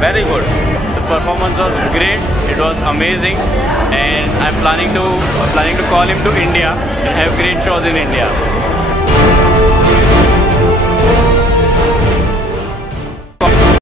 Very good. The performance was great. It was amazing, and I'm planning to call him to India and have great shows in India.